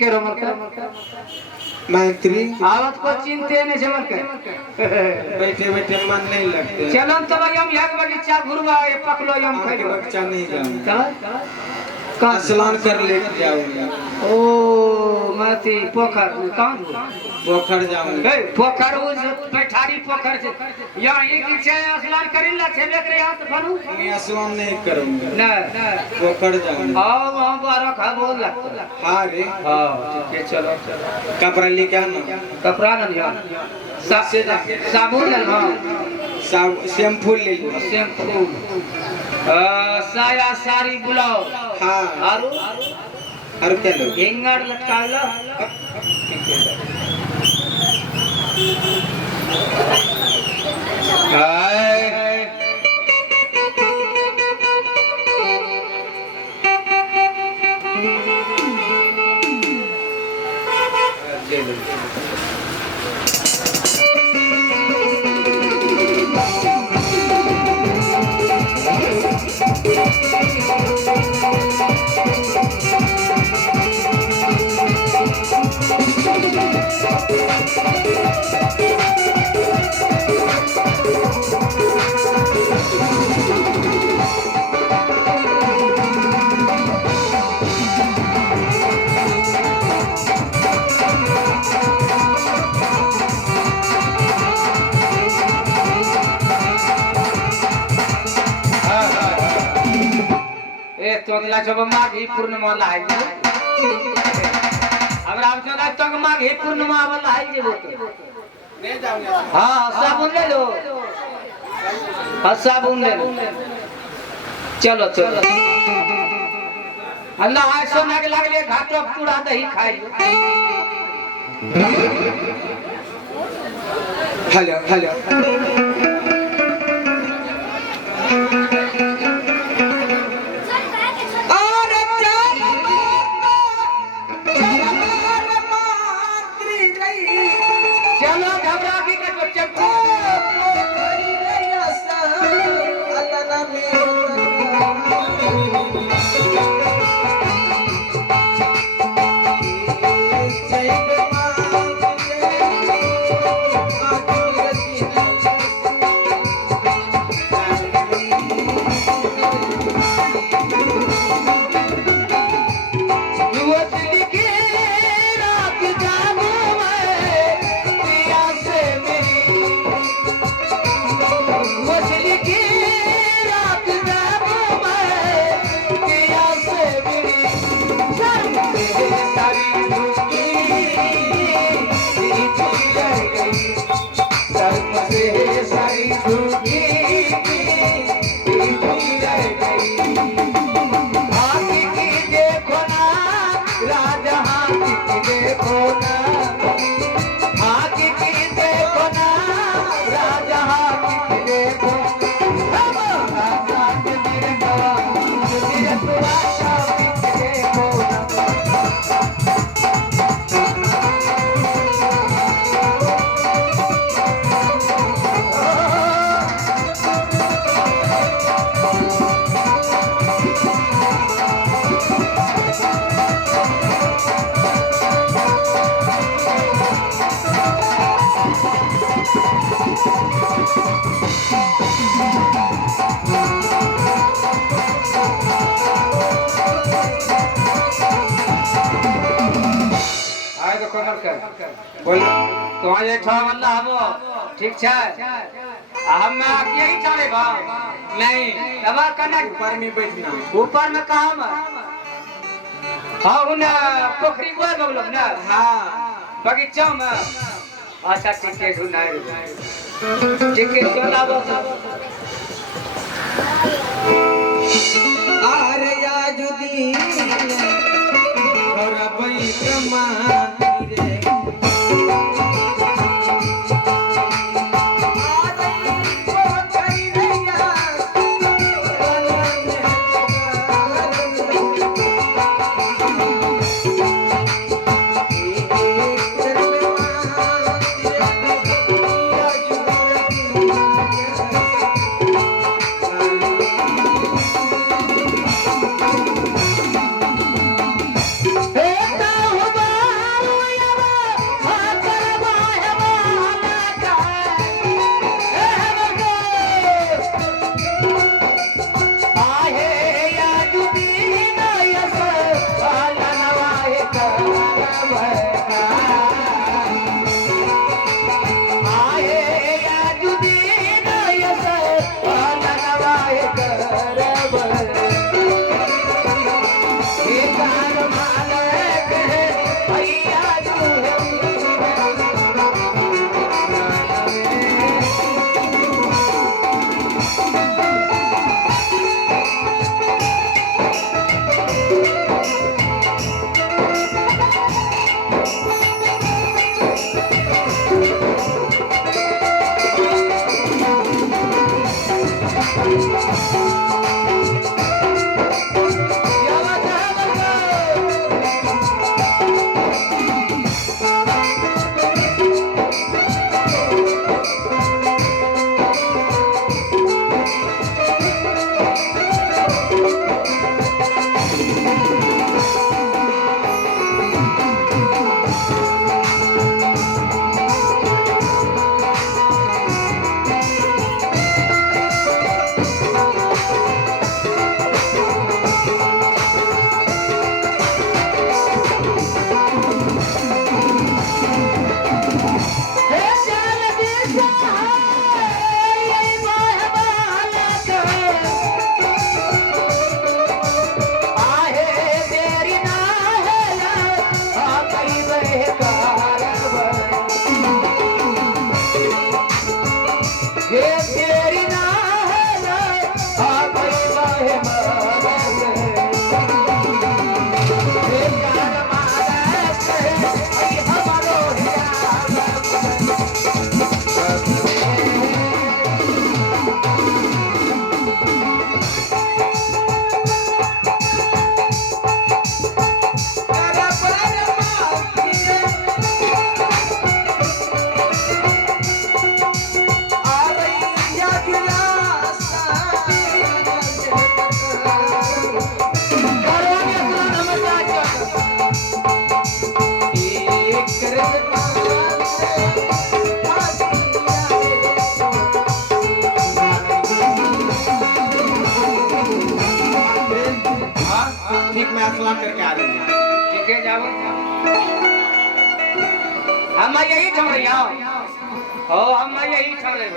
के रोमर का मैत्री आवत को चिंते नहीं जमर के बैठे बैठे मन नहीं लगते। चलो तो हम एक बगीचा घुरवा ये पकलो हम खाई बच्चा नहीं जाऊंगा का स्नान कर लेके जाऊंगा। ओ माती पोखर में कौन पोखर जाऊंगा। पोखर उस बैठारी पोखर से यहाँ एक छे स्नान करिला छे लेकर हाथ बनू मैं स्नान नहीं करूंगा ना पोखर जाऊंगा। आओ वहां बारह खा बोल लगता। हाँ रे हां ठीक है चलो कपड़ा लेके आना। कपड़ा न लिया साबुन ले हां शैम्पू ले लो। शैम्पू साया साड़ी बुलाओ। हाँ और क्या लो हेंगर लटका लो। तोगला जब माघी पूर्णिमा लाई अब राम चंद्र तक माघी पूर्णिमा वाला आई जे नहीं जाऊंगा। हां साबुन ले लो। हां साबुन ले लो चलो चलो अल्लाह आय सोना के लागले घाटो पूरा दही खाई। हेलो हेलो बोलो तुम्हारे ठोवल्ला हबो ठीक छै हम यही चलेगा नहीं अब कने ऊपर में बैठना। ऊपर में कहां में हां उन पोखरी गोल बगल में ना हाँ बगीचा में अच्छा ठीक है ढूंढाए ठीक है चलाबो आरे याजुदी और बई प्रमाण रे क्या बात है बच्चों? ठीक मैं असला करके आ रही हूँ। ठीक है जाओ। हम यही ठहर रही हो हम यही ठहरे